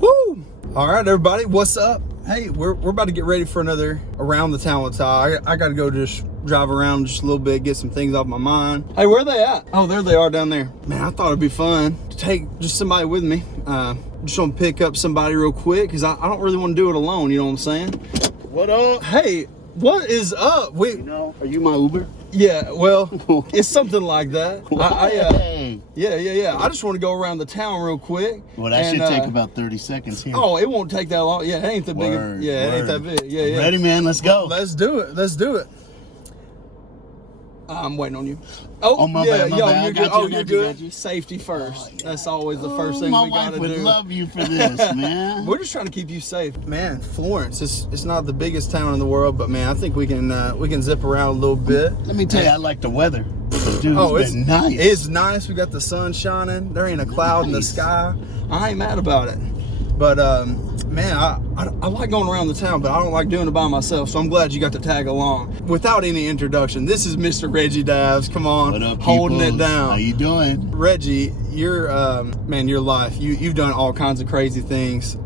Woo! All right, everybody, what's up? Hey, we're about to get ready for another Around the Town with Ty. I got to go just drive around just a little bit, get some things off my mind. Hey, where are they at? Oh, there they are down there. Man, I thought it'd be fun to take just somebody with me. Just want to pick up somebody real quick because I don't really want to do it alone, you know what I'm saying? What up? Hey, what is up? Are you my Uber? Yeah, well, it's something like that. Hey. Yeah. I just want to go around the town real quick. Well, that should take about 30 seconds here. Oh, it won't take that long. Yeah, it ain't that big. It ain't that big. Yeah. Ready, man? Let's go. Let's do it. I'm waiting on you. My bad. You're good. You're good. Got you. Safety first. Yeah. That's always the first thing we gotta do. My wife would love you for this, man. We're just trying to keep you safe, man. Florence, it's not the biggest town in the world, but man, I think we can zip around a little bit. Let me tell you, I like the weather. Dude, it's been nice. It's nice. We got the sun shining. There ain't a cloud in the sky. I ain't mad about it. But man, I like going around the town, but I don't like doing it by myself. So I'm glad you got to tag along. Without any introduction, this is Mr. Reggie Dabbs. Come on, what up, holding peoples? it down. How you doing, Reggie? Your your life. You've done all kinds of crazy things.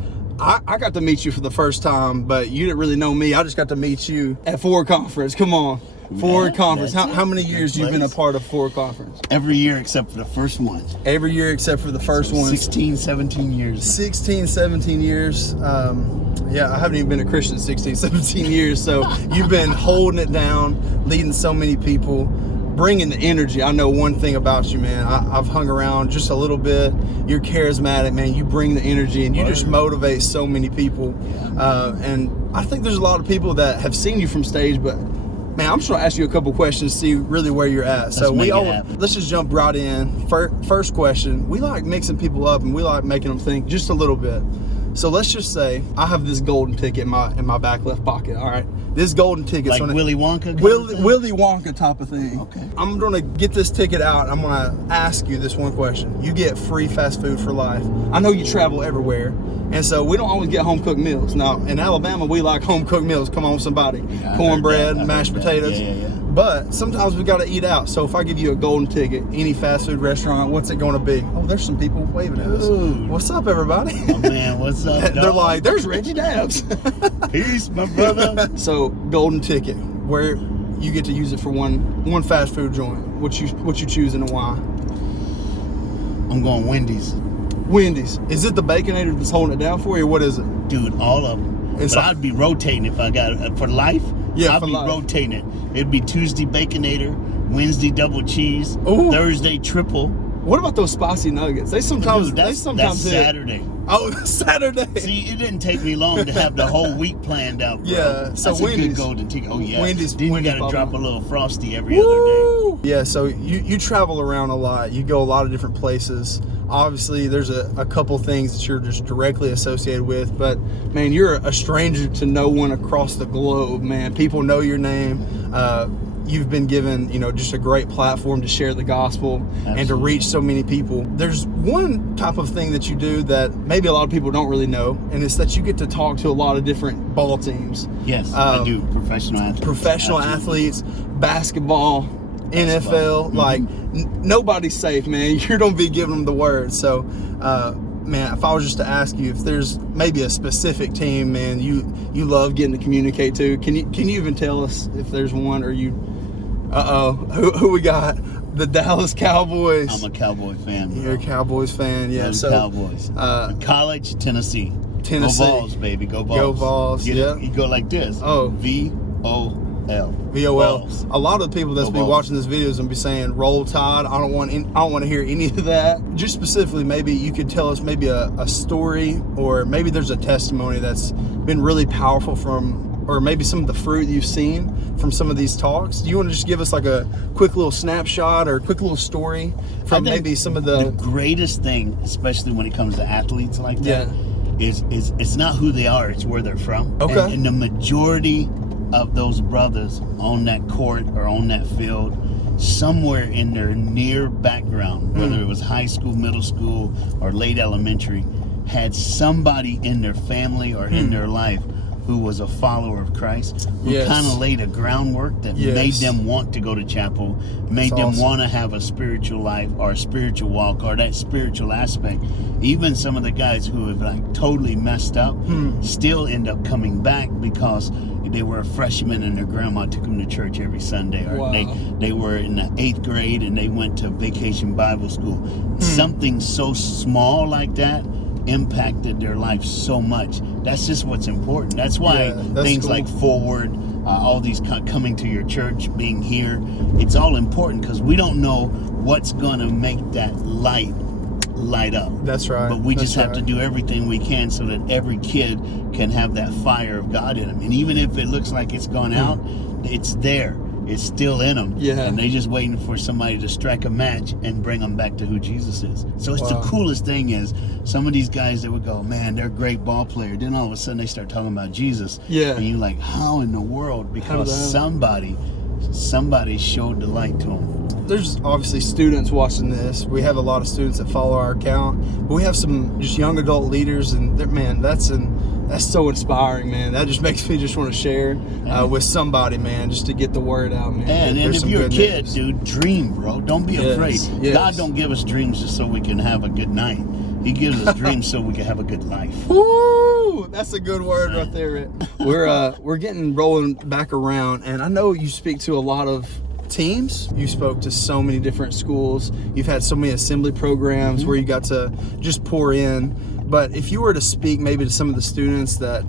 I got to meet you for the first time, but you didn't really know me. I just got to meet you at Ford Conference. Come on. Ford Conference. How many years you've been a part of Ford Conference? Every year except for the first one. Every year except for the first one. 16, 17 years. 16, 17 years. Yeah, I haven't even been a Christian 16, 17 years. So you've been holding it down, leading so many people, bringing the energy. I know one thing about you, man. I've hung around just a little bit. You're charismatic, man. You bring the energy and you just motivate so many people. And I think there's a lot of people that have seen you from stage, but man, I'm just gonna ask you a couple questions to see really where you're at. Let's just jump right in. First question, we like mixing people up and we like making them think just a little bit. So let's just say I have this golden ticket in my back left pocket, all right? This golden ticket. Like Willy Wonka? Willy Wonka type of thing. Okay. I'm gonna get this ticket out. I'm gonna ask you this one question. You get free fast food for life. I know you travel everywhere, and so we don't always get home cooked meals. Now in Alabama, we like home cooked meals. Come on, somebody. Yeah, cornbread, mashed potatoes. Yeah. But sometimes we gotta eat out. So if I give you a golden ticket, any fast food restaurant, what's it gonna be? Oh, there's some people waving at us. Ooh. What's up, everybody? Oh man, what's up? They're like, there's Reggie Dabbs. Peace, my brother. So golden ticket, where you get to use it for one fast food joint. What you choosing and why? I'm going Wendy's. Wendy's. Is it the Baconator that's holding it down for you, or what is it? Dude, all of them. But I'd be rotating if I got it. For life, yeah, I'd be rotating it. It'd be Tuesday Baconator, Wednesday double cheese, Thursday triple. What about those spicy nuggets? They sometimes that's Saturday. Oh, Saturday. See, it didn't take me long to have the whole week planned out, bro. Yeah, so that's Wendy's. A good golden ticket. Oh yeah. Wendy's. Then you gotta drop a little Frosty every other day. Yeah, so you travel around a lot. You go a lot of different places. Obviously, there's a couple things that you're just directly associated with, but man, you're a stranger to no one across the globe, man. People know your name. You've been given, just a great platform to share the gospel. Absolutely. And to reach so many people. There's one type of thing that you do that maybe a lot of people don't really know, and it's that you get to talk to a lot of different ball teams. Yes, I do. Professional athletes, basketball, NFL, like nobody's safe, man. You're gonna be giving them the word. So, man, if I was just to ask you if there's maybe a specific team, man, you love getting to communicate to, can you even tell us if there's one, or you? Who we got? The Dallas Cowboys. I'm a Cowboy fan, bro. You're a Cowboys fan, yeah. I'm Cowboys. College, Tennessee. Go Vols, baby. Go Vols. Go Vols. Yeah. You go like this. Oh. VOL. VOL. A lot of the people that's been watching this videos and be saying "Roll Tide." I don't want to hear any of that. Just specifically, maybe you could tell us maybe a story, or maybe there's a testimony that's been really powerful from, or maybe some of the fruit you've seen from some of these talks. Do you want to just give us like a quick little snapshot or a quick little story from maybe some of the greatest thing, especially when it comes to athletes like that, is it's not who they are, it's where they're from. Okay. And the majority of those brothers on that court or on that field, somewhere in their near background, whether it was high school, middle school, or late elementary, had somebody in their family or in their life who was a follower of Christ, who Yes. kind of laid a groundwork that Yes. made them want to go to chapel, made them awesome. want to have a spiritual life or a spiritual walk or that spiritual aspect. Even some of the guys who have like totally messed up still end up coming back because they were a freshman and their grandma took them to church every Sunday, or Wow. they were in the 8th grade and they went to vacation Bible school. Something so small like that impacted their life so much. That's just what's important. That's why Yeah, that's things cool. like Forward, all these coming to your church, being here, it's all important because we don't know what's gonna make that light up. That's right. But we just That's have to right. do everything we can so that every kid can have that fire of God in them. And even if it looks like it's gone out, it's there. It's still in them. Yeah. And they just waiting for somebody to strike a match and bring them back to who Jesus is. So it's the Wow. coolest thing is some of these guys that would go, man, they're a great ball player. Then all of a sudden they start talking about Jesus. Yeah. And you're like, how in the world? Because somebody showed the light to them. There's obviously students watching this. We have a lot of students that follow our account, but we have some just young adult leaders, and man, that's so inspiring, man. That just makes me just want to share with somebody, man, just to get the word out, man. And There's if some you're a good kid, news. dude, dream, bro. Don't be Yes, afraid. yes. God don't give us dreams just so we can have a good night. He gives us dreams so we can have a good life. Woo! That's a good word right there, Rick. We're getting rolling back around, and I know you speak to a lot of teams. You spoke to so many different schools. You've had so many assembly programs where you got to just pour in. But if you were to speak maybe to some of the students that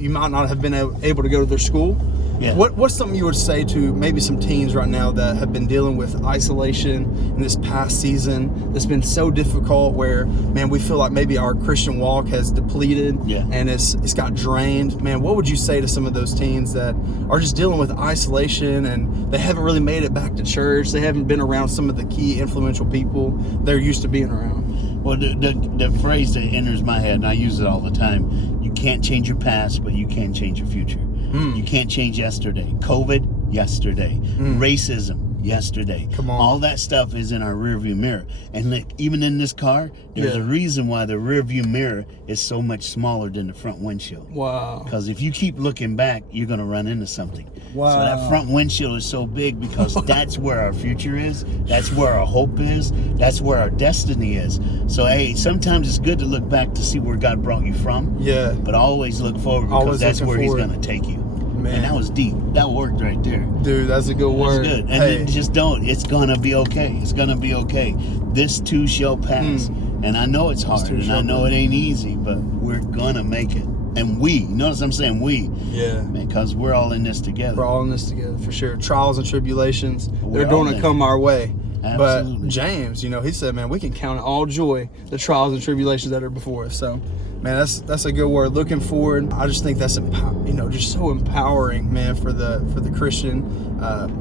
you might not have been able to go to their school, Yeah. what's something you would say to maybe some teens right now that have been dealing with isolation in this past season that's been so difficult, where, man, we feel like maybe our Christian walk has depleted and it's got drained? Man, what would you say to some of those teens that are just dealing with isolation and they haven't really made it back to church? They haven't been around some of the key influential people they're used to being around. Well, the phrase that enters my head, and I use it all the time, you can't change your past, but you can change your future. You can't change yesterday. COVID, yesterday. Racism, yesterday. Come on. All that stuff is in our rearview mirror. And like, even in this car, there's a reason why the rearview mirror is so much smaller than the front windshield. Wow. Because if you keep looking back, you're going to run into something. Wow. So that front windshield is so big because that's where our future is. That's where our hope is. That's where our destiny is. So, hey, sometimes it's good to look back to see where God brought you from. Yeah. But always look forward because Always that's looking where forward. He's going to take you. Man. And that was deep. That worked right there. Dude, that's a good word. That's good. And Hey. then just don't. It's going to be okay. It's going to be okay. This too shall pass. And I know it's hard. too And I shall know it ain't easy, but we're going to make it. And we, notice I'm saying we, Yeah. because we're all in this together. We're all in this together for sure. Trials and tribulations, We're they're all going to there. come our way. Absolutely. But James, he said, man, we can count it all joy, the trials and tribulations that are before us. So, man, that's a good word. Looking forward, I just think that's just so empowering, man, for the Christian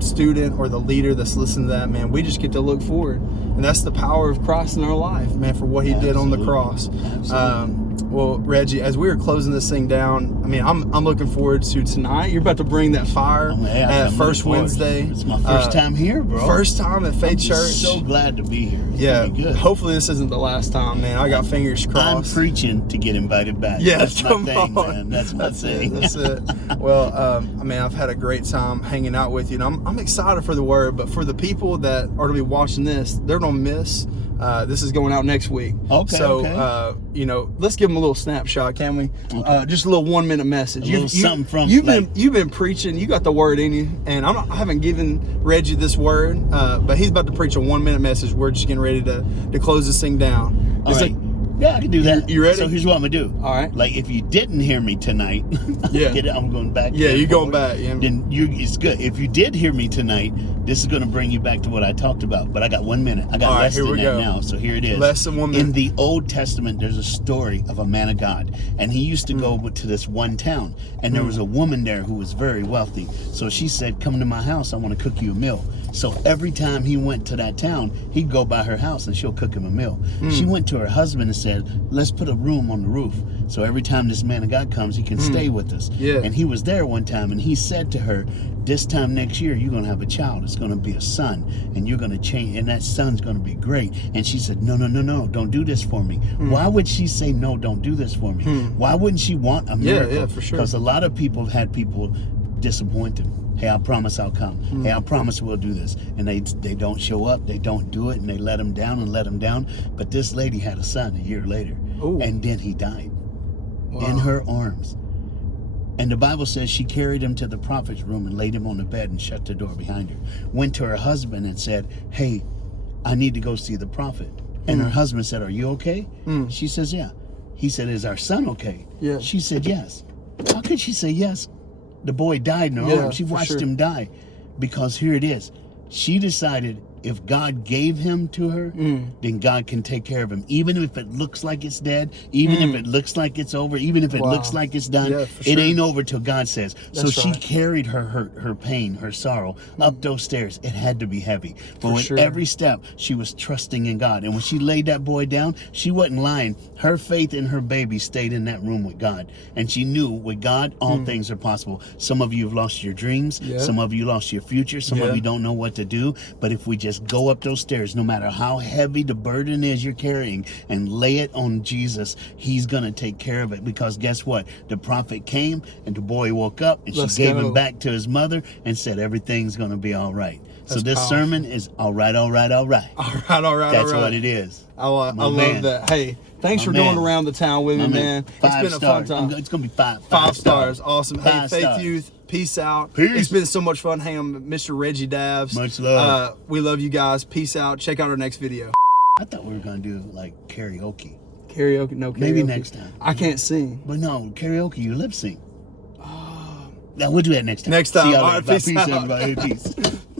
student or the leader that's listening to that. Man, we just get to look forward, and that's the power of Christ in our life, man, for what He did on the Absolutely. cross. Absolutely. Well, Reggie, as we are closing this thing down, I mean, I'm looking forward to tonight. You're about to bring that fire at I'm First looking forward. Wednesday. It's my first time here, bro. First time at Faith I'm Church. so glad to be here. It's Yeah, gonna be good. hopefully this isn't the last time, man. I got fingers I'm crossed. preaching to get invited back. Yeah, that's my come thing, on. man. That's my thing. That's it. Well, I mean, I've had a great time hanging out with you, and I'm excited for the word. But for the people that are to be watching this, they're gonna miss. This is going out next week. Okay, So, okay. let's give them a little snapshot, can we? Okay. Just a little 1 minute message. A little something from, you've like- been preaching. You got the word in you, and I haven't given Reggie this word, but he's about to preach a 1 minute message. We're just getting ready to close this thing down. All It's right. like- Yeah, I can do that. You ready? So here's what I'm gonna do. All right. Like if you didn't hear me tonight, Yeah. I'm going back. Yeah, and you're going forward, back, yeah. Then it's good. If you did hear me tonight, this is gonna bring you back to what I talked about. But I got 1 minute. I got All right, less here than we that go. now. So here it is. Less than 1 minute. In the Old Testament, there's a story of a man of God, and he used to go to this one town, and there was a woman there who was very wealthy. So she said, "Come to my house. I want to cook you a meal." So every time he went to that town, he'd go by her house and she'll cook him a meal. She went to her husband and said, let's put a room on the roof. So every time this man of God comes, he can stay with us. Yeah. And he was there one time and he said to her, this time next year, you're going to have a child. It's going to be a son and you're going to change. And that son's going to be great. And she said, no, don't do this for me. Why would she say, no, don't do this for me? Why wouldn't she want a miracle? Yeah, for sure. Because a lot of people have had people disappoint them. Hey, I promise I'll come. Hey, I promise we'll do this. And they don't show up. They don't do it. And they let him down and let him down. But this lady had a son a year later. Ooh. And then he died in her arms. And the Bible says she carried him to the prophet's room and laid him on the bed and shut the door behind her. Went to her husband and said, hey, I need to go see the prophet. And her husband said, are you okay? She says, yeah. He said, is our son okay? Yeah. She said, yes. How could she say yes? The boy died in her arms. She watched him die. Because here it is. She decided if God gave him to her, then God can take care of him. Even if it looks like it's dead, even if it looks like it's over, even if it looks like it's done, it ain't over till God says. So she carried her hurt, her pain, her sorrow up those stairs. It had to be heavy. But with every step, she was trusting in God. And when she laid that boy down, she wasn't lying. Her faith in her baby stayed in that room with God. And she knew with God, all things are possible. Some of you have lost your dreams. Some of you lost your future. Some of you don't know what to do. But if we just go up those stairs, no matter how heavy the burden is you're carrying, and lay it on Jesus, he's going to take care of it. Because guess what? The prophet came and the boy woke up and she gave him back to his mother and said everything's going to be all right. So this sermon is all right. That's what it is. I love that. Hey, thanks for going around the town with me, man. It's been a fun time. It's going to be five stars. Awesome. Hey, Faith stars. Youth, peace out. Peace. It's been so much fun hanging with Mr. Reggie Dabbs. Much love. We love you guys. Peace out. Check out our next video. I thought we were going to do like karaoke. Karaoke? No karaoke. Maybe next time. I can't sing. But no, karaoke, you lip sync. Now we'll do that next time. Next time. See y'all All right, later. peace out. Everybody. Peace.